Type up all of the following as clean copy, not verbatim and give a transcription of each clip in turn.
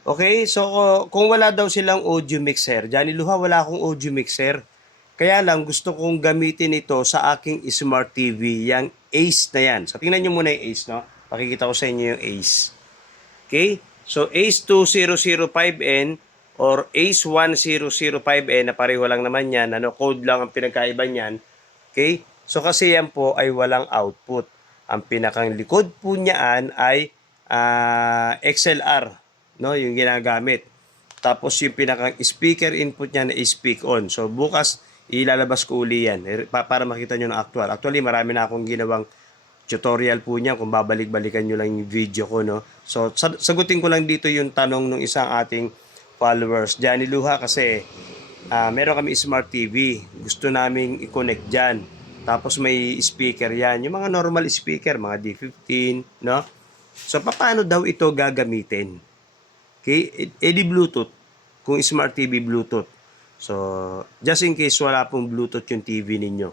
Okay, so kung wala daw silang audio mixer, Johnny Luha, wala akong audio mixer. Kaya lang gusto kong gamitin ito sa aking Smart TV, yung Ace na yan. So tingnan nyo muna yung Ace, no? Pakikita ko sa inyo yung Ace. Okay? So Ace 2005N or Ace 1005N na pareho lang naman yan, ano, code lang ang pinagkaiba niyan. Okay? So kasi yan po ay walang output. Ang pinakang likod po niyan ay XLR, no, yung ginagamit. Tapos yung pinakang speaker input niya na speak on. So bukas ilalabas ko uli yan para makita nyo ng actual. Actually marami na akong ginawang tutorial po niya kung babalik-balikan nyo lang yung video ko, no. So sagutin ko lang dito yung tanong ng isang ating followers, Johnny Luha, kasi meron kami smart TV. Gusto naming i-connect dyan. Tapos may speaker yan. Yung mga normal speaker, mga D15, no? So, paano daw ito gagamitin? Okay? Di Bluetooth. Kung smart TV, Bluetooth. So, just in case wala pong Bluetooth yung TV ninyo.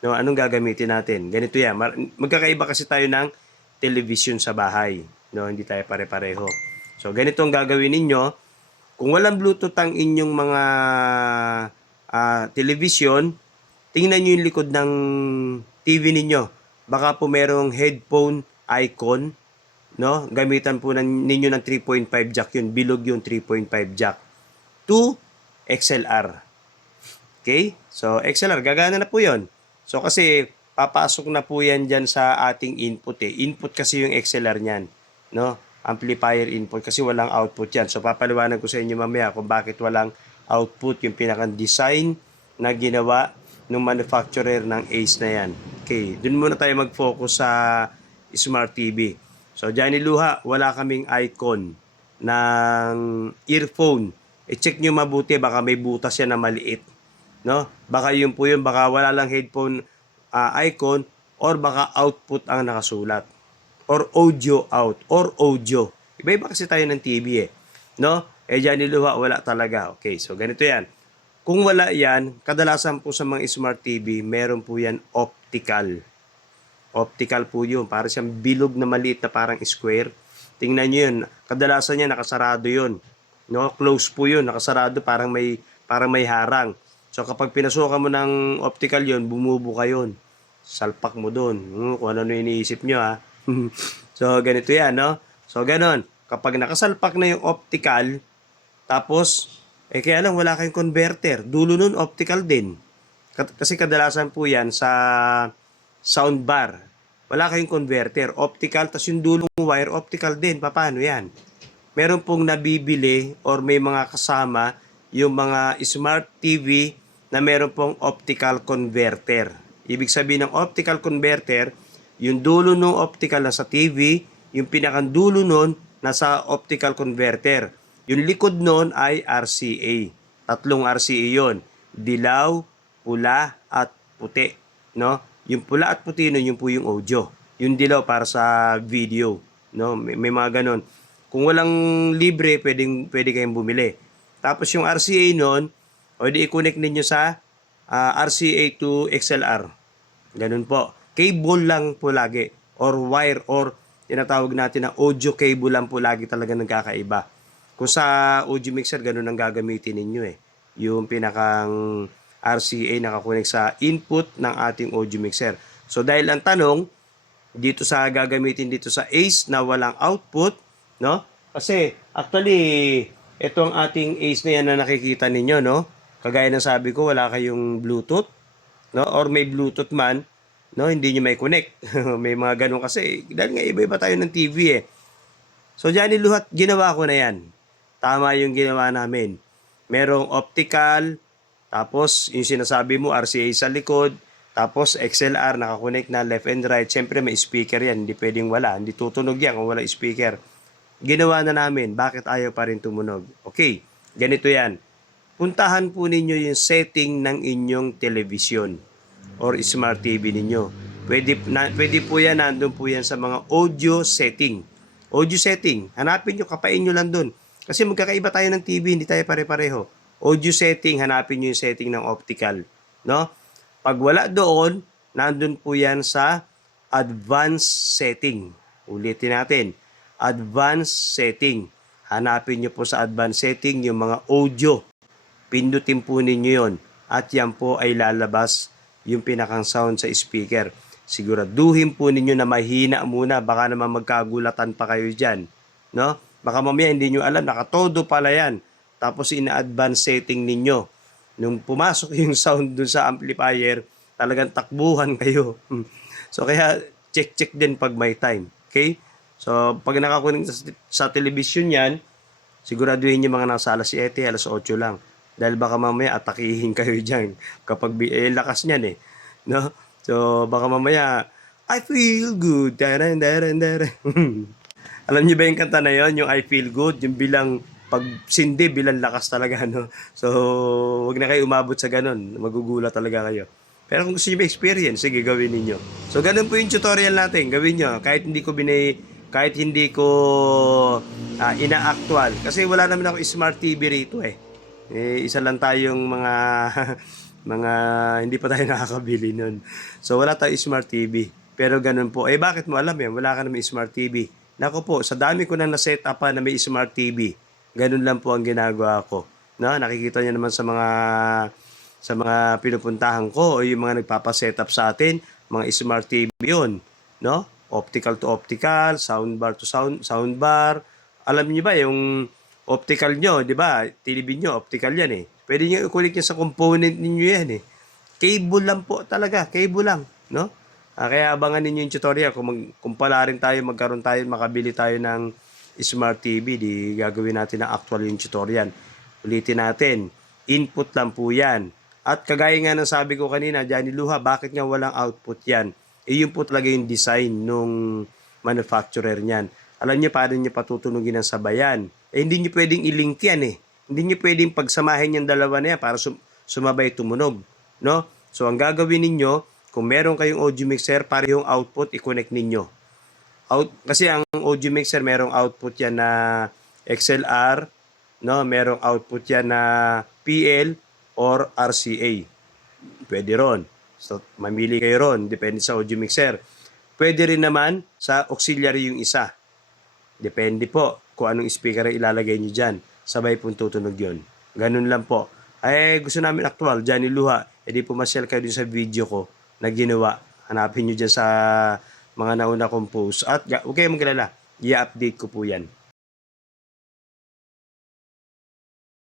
No, anong gagamitin natin? Ganito yan. Magkakaiba kasi tayo ng television sa bahay. No, hindi tayo pare-pareho. So, ganito ang gagawin ninyo. Kung walang Bluetooth ang inyong mga television, tingnan nyo yung likod ng TV ninyo. Baka po merong headphone icon, no? Gamitan po ninyo ng 3.5 jack yun. Bilog yung 3.5 jack. To XLR. Okay? So, XLR, gagana na po yun. So, kasi papasok na po yan dyan sa ating input eh. Input kasi yung XLR niyan. No? Amplifier input kasi walang output yan. So, papaliwanag ko sa inyo mamaya kung bakit walang output yung pinakang design na ginawa ng manufacturer ng Ace na yan. Okay, dun muna tayo mag-focus sa Smart TV. So, Johnny Luha, wala kaming icon ng earphone. I-check nyo mabuti, baka may butas yan na maliit. No? Baka yun po yun, baka wala lang headphone icon or baka output ang nakasulat. Or audio out, or audio. Iba-iba kasi tayo ng TV eh. No? Eh, Johnny Luha, wala talaga. Okay, so ganito yan. Kung wala yan, kadalasan po sa mga smart TV, meron po yan optical. Optical po yun. Para siyang bilog na maliit na parang square. Tingnan nyo yun. Kadalasan niya nakasarado yun. No? Close po yun. Nakasarado parang may harang. So kapag pinasukan mo ng optical yun, bumubuka yun. Salpak mo doon. Kung ano iniisip nyo ha. So ganito yan, no? So ganon. Kapag nakasalpak na yung optical, tapos, kaya lang wala kayong converter. Dulo nun, optical din. Kasi kadalasan po yan sa soundbar. Wala kayong converter. Optical, tas yung dulong wire, optical din. Paano yan? Meron pong nabibili or may mga kasama yung mga smart TV na meron pong optical converter. Ibig sabihin ng optical converter, yung dulo ng optical na sa TV, yung pinakang dulo nun nasa optical converter. Yung likod nun ay RCA. Tatlong RCA yon. Dilaw, pula, at puti. No? Yung pula at puti nun, yun po yung audio. Yung dilaw para sa video. No? May mga ganon. Kung walang libre, pwede kayong bumili. Tapos yung RCA nun, o di i-connect ninyo sa RCA to XLR. Ganun po. Cable lang po lagi. Or wire or tinatawag natin na audio cable lang po lagi talaga nagkakaiba. Kung sa audio mixer, ganun ang gagamitin ninyo eh. Yung pinakang RCA nakakunik sa input ng ating audio mixer. So dahil ang tanong, dito sa gagamitin dito sa Ace na walang output, no? Kasi actually, ito ang ating Ace na yan na nakikita ninyo, no? Kagaya ng sabi ko, wala kayong Bluetooth, no? Or may Bluetooth man, no? Hindi nyo may connect. May mga ganun kasi. Dahil nga iba-iba tayo ng TV eh. So, Johnny Luhat, ginawa ko na yan. Tama yung ginawa namin. Merong optical, tapos yung sinasabi mo, RCA sa likod, tapos XLR, nakakonect na left and right. Siyempre may speaker yan, hindi pwedeng wala. Hindi tutunog yan kung wala speaker. Ginawa na namin, bakit ayaw pa rin tumunog? Okay, ganito yan. Puntahan po ninyo yung setting ng inyong television or smart TV ninyo. Pwede po yan, nandun po yan sa mga audio setting. Audio setting, hanapin nyo, kapain nyo lang dun. Kasi magkakaiba tayo ng TV, hindi tayo pare-pareho. Audio setting, hanapin nyo yung setting ng optical. No? Pag wala doon, nandun po yan sa advanced setting. Ulitin natin. Advanced setting. hanapin nyo po sa advanced setting yung mga audio. Pindutin po ninyo yon at yan po ay lalabas yung pinakang sound sa speaker. Siguraduhin po ninyo na mahina muna, baka naman magkagulatan pa kayo dyan. No? Baka mamaya hindi nyo alam, nakatodo pala yan. Tapos ina-advance setting ninyo. Nung pumasok yung sound dun sa amplifier, talagang takbuhan kayo. So kaya check din pag may time. Okay? So pag nakakuning sa television yan, siguraduhin nyo mga nasa alas 7, alas 8 lang. Dahil baka mamaya atakihin kayo dyan kapag lakas niyan eh. No? So baka mamaya, I feel good. Daran, daran, daran. Alam niyo ba yung kanta na yon, yung I feel good, yung bilang pag sindi, bilang lakas talaga, no? So, wag na kayo umabot sa ganun. Magugulat talaga kayo. Pero kung gusto niyo experience, sige, gawin niyo. So, ganun po yung tutorial natin. Gawin niyo. Kahit hindi ko ina-actual. Kasi wala naman ako smart TV rito eh. Isa lang tayong mga mga hindi pa tayo nakakabili nun. So, wala tayong smart TV. Pero ganun po. Bakit mo alam yan? Wala ka naman smart TV. Nako po, sa dami ko na na-set up na may smart TV. Ganun lang po ang ginagawa ko. No, nakikita niyo naman sa mga pinupuntahan ko o yung mga nagpapa-set up sa atin, mga smart TV 'yon, no? Optical to optical, soundbar to soundbar. Alam niyo ba yung optical nyo, 'di ba? TV nyo optical 'yan eh. Pwede niyo i-connect sa component ninyo 'yan eh. Cable lang po talaga, cable lang, no? Kaya abangan ninyo yung tutorial kung pala rin tayo makabili tayo ng smart TV, di gagawin natin ang actual yung tutorial. Ulitin natin, input lang po yan. At kagaya nga ng sabi ko kanina, Johnny Luha, bakit nga walang output yan? Yun po talaga yung design nung manufacturer niyan. Alam niyo paano niyo patutunugin ang sabayan. Hindi niyo pwedeng i-link yan eh. Hindi niyo pwedeng pagsamahin yung dalawa na yan para sumabay tumunog. No? So ang gagawin ninyo, kung meron kayong audio mixer, para yung output, i-connect ninyo. Kasi ang audio mixer, merong output yan na XLR, no? Merong output yan na PL or RCA. Pwede ron. So, mamili kayo ron, depende sa audio mixer. Pwede rin naman sa auxiliary yung isa. Depende po kung anong speaker ang ilalagay nyo dyan. Sabay pong tutunog yun. Ganun lang po. Gusto namin actual, Johnny Luha, edi pumasyal kayo din sa video ko na ginawa. Hanapin nyo dyan sa mga nauna kong post. At huwag kayong magalala, i-update ko po yan.